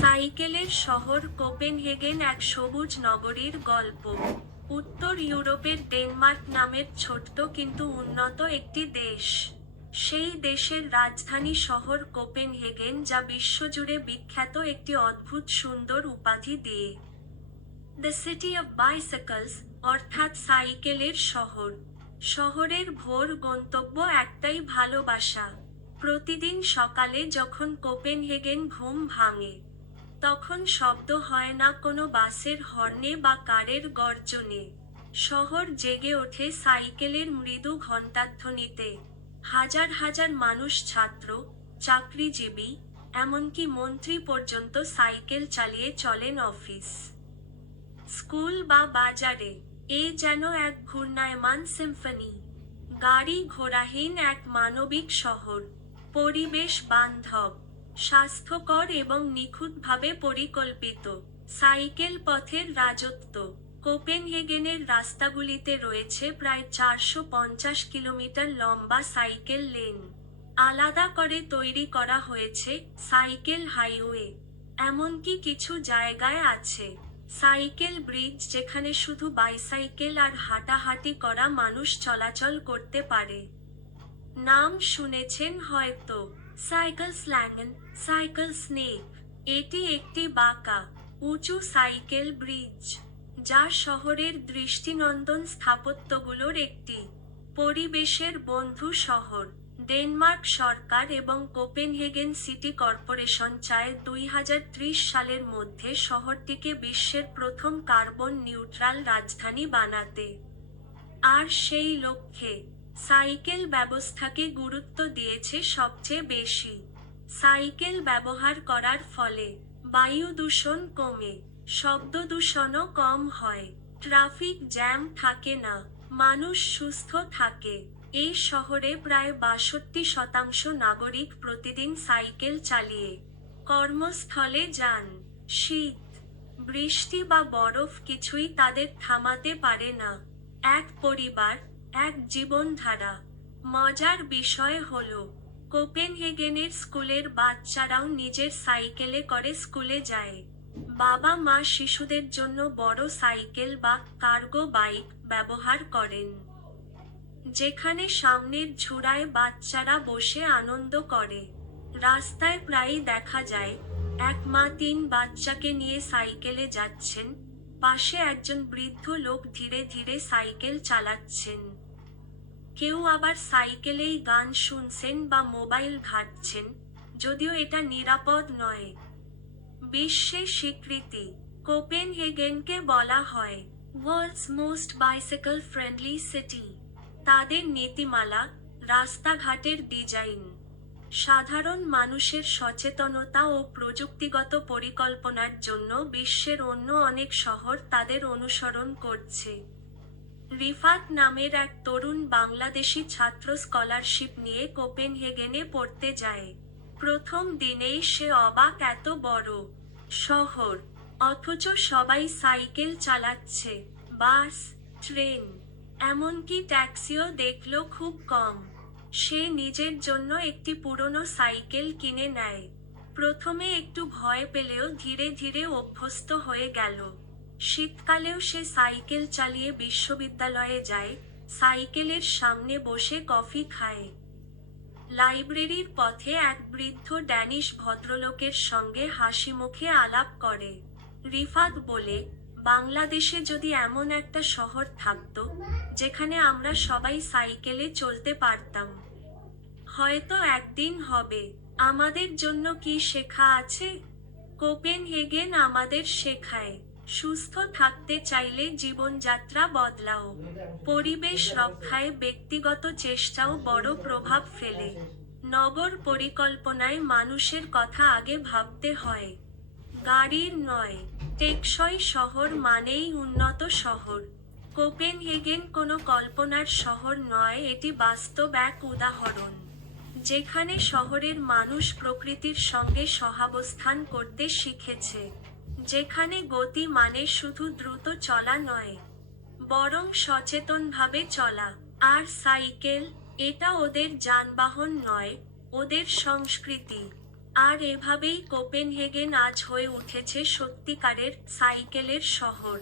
সাইকেলের শহর কোপেনহেগেন এক সবুজ নগরীর গল্প। উত্তর ইউরোপের ডেনমার্ক নামের ছোট্ট কিন্তু উন্নত একটি দেশ। সেই দেশের রাজধানী শহর কোপেনহেগেন যা বিশ্বজুড়ে বিখ্যাত একটি অদ্ভুত সুন্দর উপাধি দিয়ে। দ্য সিটি অফ বাইসাইকেলস অর্থাৎ সাইকেলের শহর। শহরের ভোর গন্তব্য একটাই ভালোবাসা। প্রতিদিন সকালে যখন কোপেনহেগেন ঘুম ভাঙে তখন শব্দ হয় না কোনো বাসের হর্নে বা কারের গর্জনে। শহর জেগে ওঠে সাইকেলের মৃদু ঘণ্টাধ্বনিতে। হাজার হাজার মানুষ ছাত্র, চাকরিজীবী, এমনকি মন্ত্রী পর্যন্ত সাইকেল চালিয়ে চলেন অফিস। স্কুল বা বাজারে এ যেন এক ঘূর্ণায়মান সিম্ফনি। গাড়ি ঘোড়াহীন এক মানবিক শহর। পরিবেশ বান্ধব। স্বাস্থ্যকর এবং নিখুঁতভাবে পরিকল্পিত। সাইকেল পথের রাজত্ব। কোপেনহেগেনের রাস্তাগুলিতে রয়েছে প্রায় চারশো পঞ্চাশ কিলোমিটার লম্বা সাইকেল লেন। আলাদা করে তৈরি করা হয়েছে সাইকেল হাইওয়ে। এমনকি কিছু জায়গায় আছে। সাইকেল ব্রিজ যেখানে শুধু বাইসাইকেল আর হাঁটাহাঁটি করা মানুষ চলাচল করতে পারে। নাম শুনেছেন হয়তো। Cykelslangen, cycle snake. এটি একটি বাঁকা, উঁচু সাইকেল ব্রিজ, যা শহরের দৃষ্টিনন্দন স্থাপত্যগুলোর একটি। পরিবেশের বন্ধু শহর, ডেনমার্ক সরকার এবং কোপেনহেগেন সিটি কর্পোরেশন চায় দুই হাজার ত্রিশ সালের মধ্যে শহরটিকে বিশ্বের প্রথম কার্বন নিউট্রাল রাজধানী বানাতে। আর সেই লক্ষ্যে সাইকেল ব্যবস্থাকে গুরুত্ব দিয়েছে সবচেয়ে বেশি। সাইকেল ব্যবহার করার ফলে বায়ু দূষণ কমে, শব্দ দূষণও কম হয়, ট্রাফিক জ্যাম থাকে না, মানুষ সুস্থ থাকে। এই শহরে প্রায় বাষট্টি শতাংশ নাগরিক প্রতিদিন সাইকেল চালিয়ে কর্মস্থলে যান। শীত, বৃষ্টি বা বরফ কিছুই তাদের থামাতে পারে না। এক পরিবার এক জীবনধারা। মজার বিষয় হলো, কোপেনহেগেনের স্কুলের বাচ্চারাও নিজের সাইকেলে করে স্কুলে যায়। বাবা মা শিশুদের জন্য বড় সাইকেল বা কার্গো বাইক ব্যবহার করেন। যেখানে সামনের ঝুড়ায় বাচ্চারা বসে আনন্দ করে। রাস্তায় প্রায়ই দেখা যায়, এক মা তিন বাচ্চাকে নিয়ে সাইকেলে যাচ্ছেন। পাশে একজন বৃদ্ধ লোক ধীরে ধীরে সাইকেল চালাচ্ছেন। কেউ আবার সাইকেলেই গান শুনছেন বা মোবাইল ঘাটছেন, যদিও এটা নিরাপদ নয়। বিশ্বে স্বীকৃতি, কোপেনহেগেনকে বলা হয় world's most bicycle friendly city তাদের নীতিমালা, রাস্তাঘাটের ডিজাইন। সাধারণ মানুষের সচেতনতা ও প্রযুক্তিগত পরিকল্পনার জন্য বিশ্বের অন্য অনেক শহর তাদের অনুসরণ করছে। রিফাত নামের এক তরুণ বাংলাদেশি ছাত্র স্কলারশিপ নিয়ে কোপেনহেগেনে পড়তে যায়। প্রথম দিনেই সে অবাক এত বড় শহর, অথচ সবাই সাইকেল চালাচ্ছে, বাস, ট্রেন, এমনকি ট্যাক্সিও দেখল খুব কম। সে নিজের জন্য একটি পুরনো সাইকেল কিনে নেয়। প্রথমে একটু ভয় পেলেও ধীরে ধীরে অভ্যস্ত হয়ে গেল। শীতকালেও সে সাইকেল চালিয়ে বিশ্ববিদ্যালয়ে যায়, সাইকেলের সামনে বসে কফি খায়। লাইব্রেরির পথে এক বৃদ্ধ ড্যানিশ ভদ্রলোকের সঙ্গে হাসি মুখে আলাপ করে। রিফাত বলে বাংলাদেশে যদি এমন একটা শহর থাকতো, যেখানে আমরা সবাই সাইকেলে চলতে পারতাম। হয়তো একদিন হবে। আমাদের জন্য কি শেখা আছে? কোপেনহেগেন আমাদের শেখায়, সুস্থ থাকতে চাইলে জীবনযাত্রা বদলাও। পরিবেশ রক্ষায় ব্যক্তিগত চেষ্টাও বড় প্রভাব ফেলে। নগর পরিকল্পনায় মানুষের কথা আগে ভাবতে হয়। গাড়ির নয় টেকসই শহর মানেই উন্নত শহর। কোপেনহেগেন কোনো কল্পনার শহর নয়, এটি বাস্তব এক উদাহরণ, যেখানে শহরের মানুষ প্রকৃতির সঙ্গে সহাবস্থান করতে শিখেছে, যেখানে গতি মানে শুধু দ্রুত চলা নয়, বরং সচেতনভাবে চলা। আর সাইকেল, এটা ওদের যানবাহন নয়, ওদের সংস্কৃতি। আর এভাবেই কোপেনহেগেন আজ হয়ে উঠেছে সত্যিকারের সাইকেলের শহর।